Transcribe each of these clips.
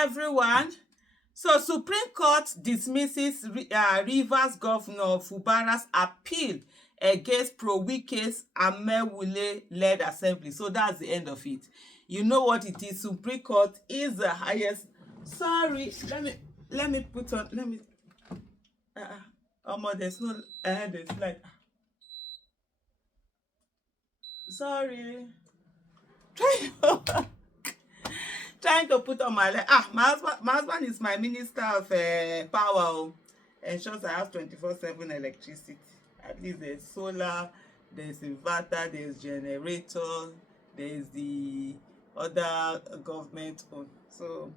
everyone. So Supreme Court dismisses Rivers Governor FUBARA's appeal against pro-WIKE's Amewule-led assembly. So that's the end of it. You know what it is. Supreme Court is the highest. Sorry, let me put on. Let me. There's no. There's like. Sorry. Trying to put on my my husband is my minister of power. Ensures I have 24/7 electricity. At least there's solar, there's inverter, there's generator, there's the other government own. So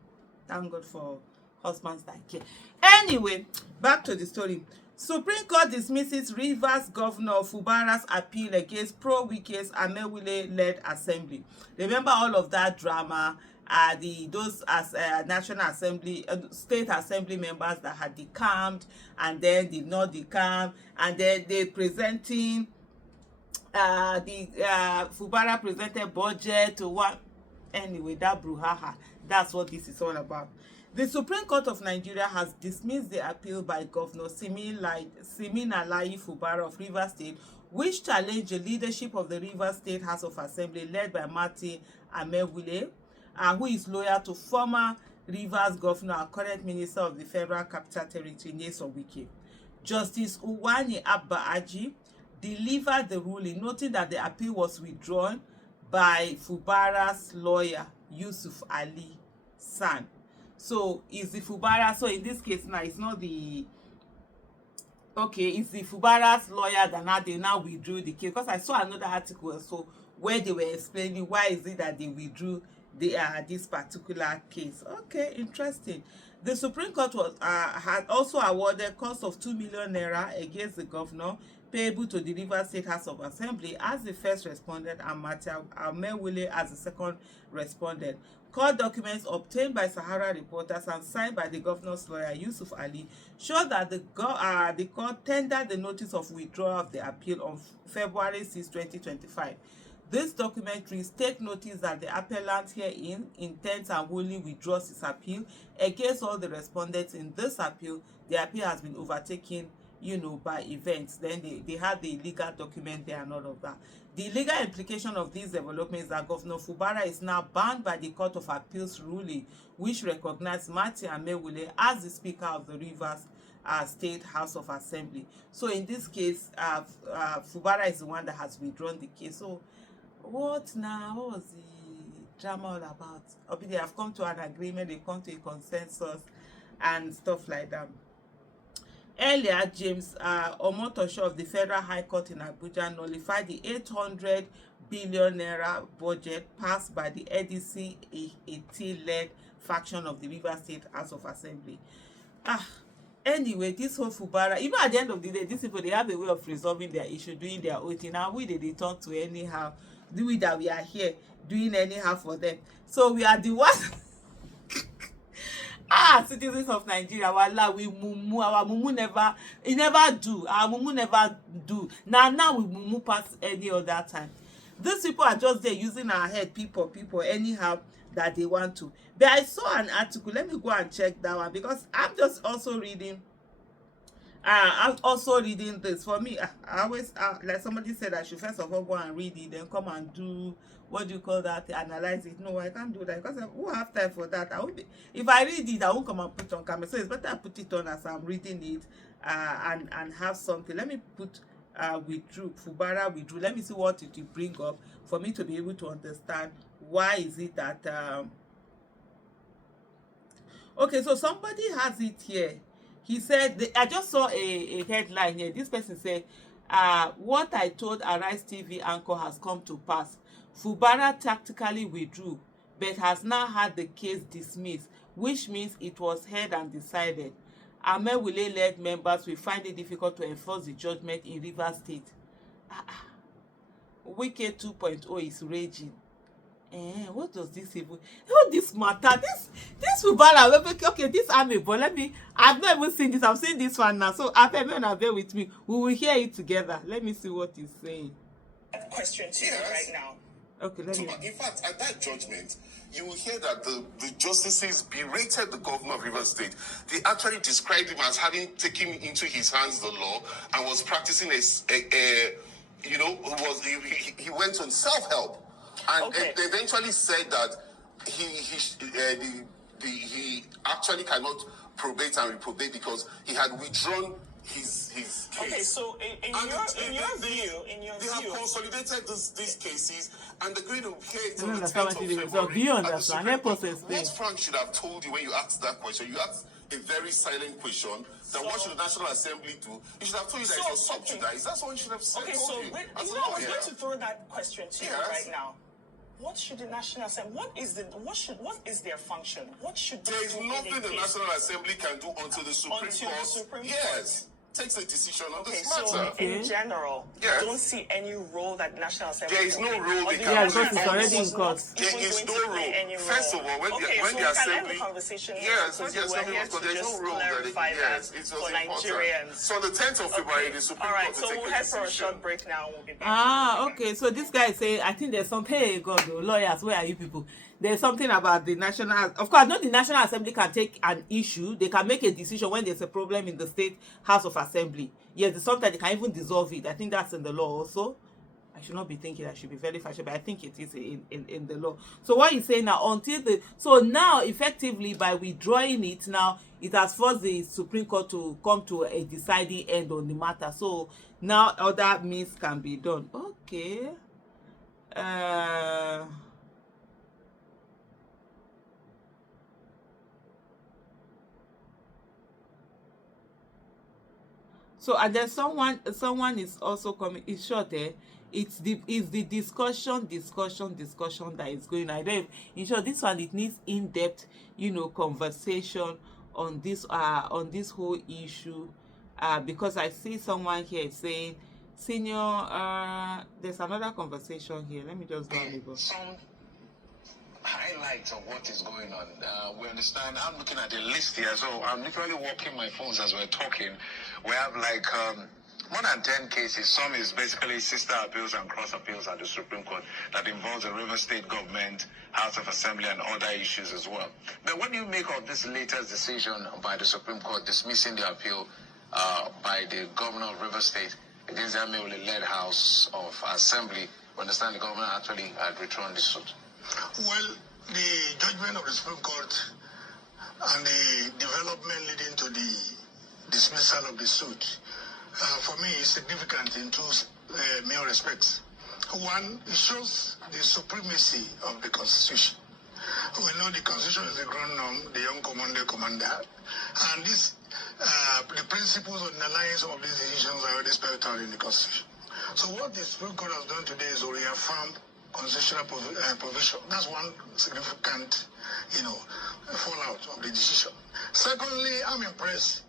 thank God for husbands that care. Anyway, back to the story. Supreme Court dismisses Rivers Governor FUBARA's appeal against pro-WIKE's Amewule-led assembly. Remember all of that drama? Those as National Assembly, State Assembly members that had decamped and then did not decamp, and then they presenting FUBARA presented budget to what? Anyway, that brouhaha. That's what this is all about. The Supreme Court of Nigeria has dismissed the appeal by Governor Siminalayi FUBARA of Rivers State, which challenged the leadership of the Rivers State House of Assembly led by Martin Amewule, who is loyal to former Rivers Governor and current Minister of the Federal Capital Territory, Nyesom Wike. Justice Uwani Abba Aji delivered the ruling, noting that the appeal was withdrawn by FUBARA's lawyer, Yusuf Ali San. So is the FUBARA, so in this case now, it's not the, okay, it's the FUBARA's lawyer that they now withdrew the case. Because I saw another article also where they were explaining why is it that they withdrew this particular case. Okay, interesting. The Supreme Court was had also awarded cost of 2 million naira against the governor, payable to the Rivers State House of Assembly as the first respondent and Martin Amewule as the second respondent. Court documents obtained by Sahara reporters and signed by the governor's lawyer Yusuf Ali show that the court tendered the notice of withdrawal of the appeal on February 6, 2025. This document reads, take notice that the appellant herein intends and wholly withdraws his appeal against all the respondents in this appeal. The appeal has been overtaken, by events. Then they had the legal document there and all of that. The legal implication of these developments is that Governor FUBARA is now bound by the Court of Appeals ruling, which recognized Martin Amewule as the Speaker of the Rivers State House of Assembly. So in this case, FUBARA is the one that has withdrawn the case. So what now? What was the drama all about? Okay, they have come to an agreement, they've come to a consensus and stuff like that. Earlier, James Omotosho of the Federal High Court in Abuja nullified the 800 billion naira budget passed by the ADC led faction of the Rivers State House of Assembly. Anyway, this whole FUBARA, even at the end of the day, these people, they have a way of resolving their issue, doing their own thing. Now they turn to anyhow, doing that we are here, doing anyhow for them. So we are the ones. Citizens of Nigeria, wallah, we mumu, our mumu never do. Our mumu never do. Now we mumu past any other time. These people are just there using our head, people, anyhow that they want to. But I saw an article. Let me go and check that one because I'm just also reading. I'm also reading this. For me, I always, like somebody said, I should first of all go and read it, then come and do, what do you call that, analyze it. No, I can't do that because I won't have time for that. If I read it, I won't come and put it on camera. So it's better I put it on as I'm reading it and have something. Let me put FUBARA withdrew. Let me see what it will bring up for me to be able to understand why is it that okay, so somebody has it here. He said, I just saw a headline here. This person said, what I told Arise TV anchor has come to pass. FUBARA tactically withdrew, but has now had the case dismissed, which means it was heard and decided. Amewule-led members will find it difficult to enforce the judgment in Rivers State. WIKE 2.0 is raging. What does this even? What this matter? This FUBARA. Okay, this army, but I've not even seen this. I'm seeing this one now. So everyone bear with me. We will hear it together. Let me see what he's saying. Question to you right now. Okay, let me. In fact, at that judgment, you will hear that the justices berated the governor of Rivers State. They actually described him as having taken into his hands the law and was practicing he went on self-help, and they eventually said that he actually cannot probate and reprobate because he had withdrawn his case. Okay, so in your view, they have consolidated these cases, and they're going to hear it I on don't the 10th understand of what it is. February. So do you at the understand? Supreme Help us Court. explain. What Frank should have told you when you asked that question, you asked a very silent question, that what should the National Assembly do? He should have told you that it's a subjudice. That's what he should have said. Okay, so I was going to throw that question to you right now. What should the National Assembly? What is their function? What should there is nothing the National Assembly can do until the Supreme Court takes a decision on this matter. So in general, you don't see any role that the National Assembly there is no role they can play. Yeah, because it's already in court. There is no role. First of all, when the Assembly, there's no role that it's for Nigerians. So on the 10th of February, the Supreme Court will take a decision. All right, so we'll head for a short break now. We'll be back. Okay. So this guy is saying, I think there's something. Hey, God, lawyers, where are you people? There's something about the National. Of course, not the National Assembly can take an issue. They can make a decision when there's a problem in the State House of Assembly. Yes, sometimes they can even dissolve it. I think that's in the law also. I should not be thinking I should be very fashionable, but I think it is in the law. So what he's saying now, so now effectively by withdrawing it, now it has forced the Supreme Court to come to a deciding end on the matter. So now other means can be done. Okay. So and then someone is also coming. It's short there. It's the discussion that is going on. I don't. In short, this one it needs in-depth, conversation on this whole issue. Because I see someone here saying, senior. There's another conversation here. Let me just go and go. Some highlights of what is going on. We understand. I'm looking at the list here, so I'm literally walking my phones as we're talking. We have like more than 10 cases. Some is basically sister appeals and cross appeals at the Supreme Court that involves the Rivers State government, House of Assembly, and other issues as well. But what do you make of this latest decision by the Supreme Court dismissing the appeal by the governor of Rivers State against the Amewole-led House of Assembly? We understand the governor actually had withdrawn the suit. Well, the judgment of the Supreme Court and the development leading to the dismissal of the suit, for me, is significant in two main respects. One, it shows the supremacy of the Constitution. We know the Constitution is the ground norm, the young commander, and this, the principles underlying some of these decisions are already spelled out in the Constitution. So what the Supreme Court has done today is to reaffirm constitutional provision. That's one significant, fallout of the decision. Secondly, I'm impressed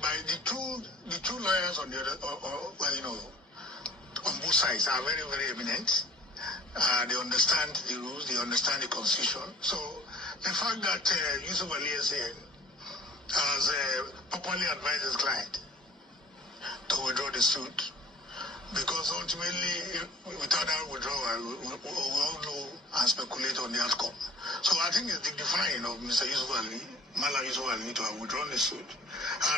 by the two lawyers on the other, on both sides are very, very eminent. They understand the rules, they understand the Constitution. So the fact that Yusuf Ali has properly advised his client to withdraw the suit, because ultimately, without that withdrawal, we all know and speculate on the outcome. So I think it's dignifying of Mr. Yusuf Ali, Mala Yusuf Ali, to have withdrawn the suit.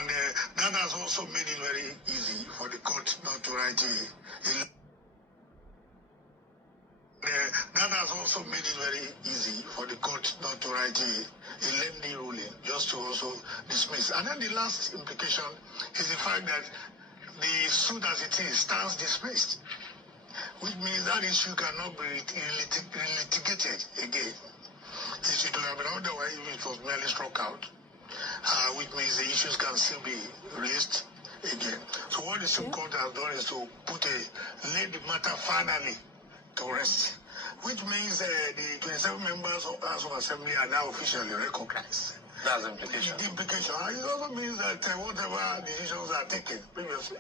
And that has also made it very easy for the court not to write a lengthy ruling, just to also dismiss. And then the last implication is the fact that the suit as it is stands dismissed, which means that issue cannot be litigated again. It should have been otherwise if it was merely struck out, which means the issues can still be raised again. So what the Supreme Court has done is to lay the matter finally to rest, which means the 27 members of the House of Assembly are now officially recognized. That's the implication. The implication. It also means that whatever decisions are taken previously,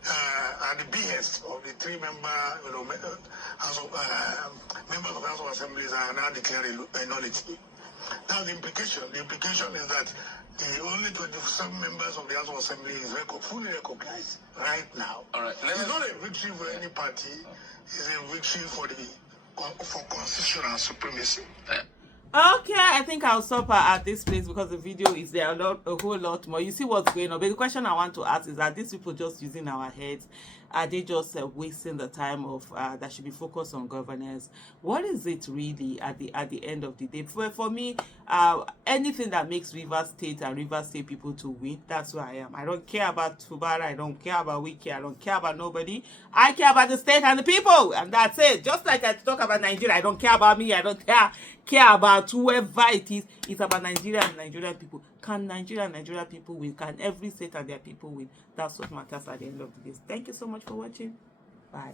at the behest of the three-member, members of the House of Assemblies are now declared a nullity. That's the implication. The implication is that the only 27 members of the House of Assembly is fully recognized right now. All right. It's not a victory for any party. It's a victory for the for constitutional supremacy. Okay, I think I'll stop at this place because the video is there a whole lot more. You see what's going on. But the question I want to ask is, are these people just using our heads? Are they just wasting the time of that should be focused on governance? What is it really at the end of the day? For me, anything that makes Rivers State and Rivers State people to win, that's who I am. I don't care about FUBARA. I don't care about WIKE. I don't care about nobody. I care about the state and the people, and that's it. Just like I talk about Nigeria, I don't care about me. I don't care about whoever it is. It's about Nigeria and Nigerian people. Can Nigeria and Nigerian people win? Can every state and their people win? That's what matters at the end of the day. Thank you so much for watching. Bye.